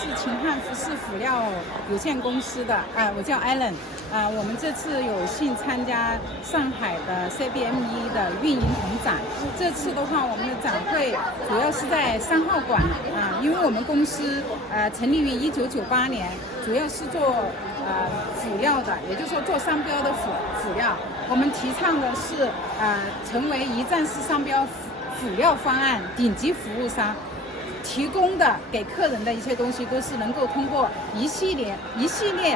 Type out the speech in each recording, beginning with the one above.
是秦汉服饰辅料有限公司的我叫 Allen 我们这次有幸参加上海的 CBME 的运营同展。这次的话，我们的展会主要是在3号馆因为我们公司成立于1998年，主要是做辅料的，也就是说做商标的辅料。我们提倡的是成为一站式商标辅料方案顶级服务商。提供的给客人的一些东西都是能够通过一系列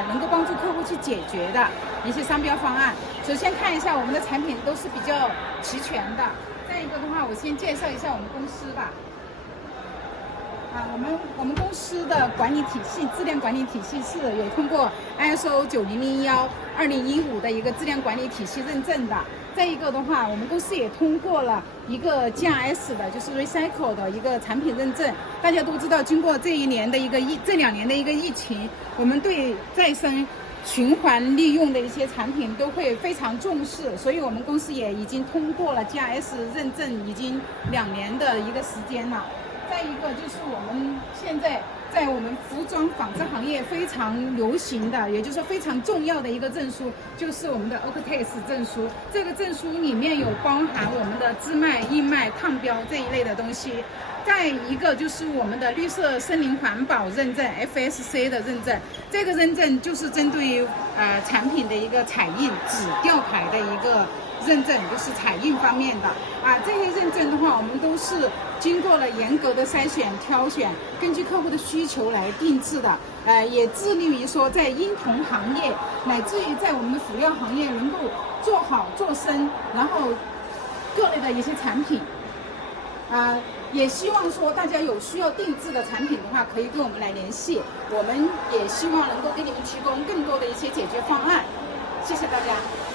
能够帮助客户去解决的一些商标方案。首先看一下我们的产品都是比较齐全的。再一个的话，我先介绍一下我们公司吧。我们公司的管理体系，质量管理体系是有通过 ISO 9001、2015的一个质量管理体系认证的。再一个的话，我们公司也通过了一个 GRS 的，就是 Recycle 的一个产品认证。大家都知道，经过这2年的一个疫情，我们对再生循环利用的一些产品都会非常重视，所以我们公司也已经通过了 GRS 认证，已经2年的一个时间了。再一个就是我们现在在我们服装纺织行业非常流行的，也就是说非常重要的一个证书，就是我们的 OCTEX 证书。这个证书里面有包含我们的织麦、印麦、烫标这一类的东西。再一个就是我们的绿色森林环保认证 FSC 的认证，这个认证就是针对于产品的一个彩印、纸吊牌的一个认证，就是彩印方面的这些认证的话，我们都是经过了严格的筛选、挑选，根据客户的需求来定制的。也致力于说在婴童行业乃至于在我们的辅料行业能够做好做深，然后各类的一些产品。也希望说大家有需要定制的产品的话，可以跟我们来联系，我们也希望能够给你们提供更多的一些解决方案。谢谢大家。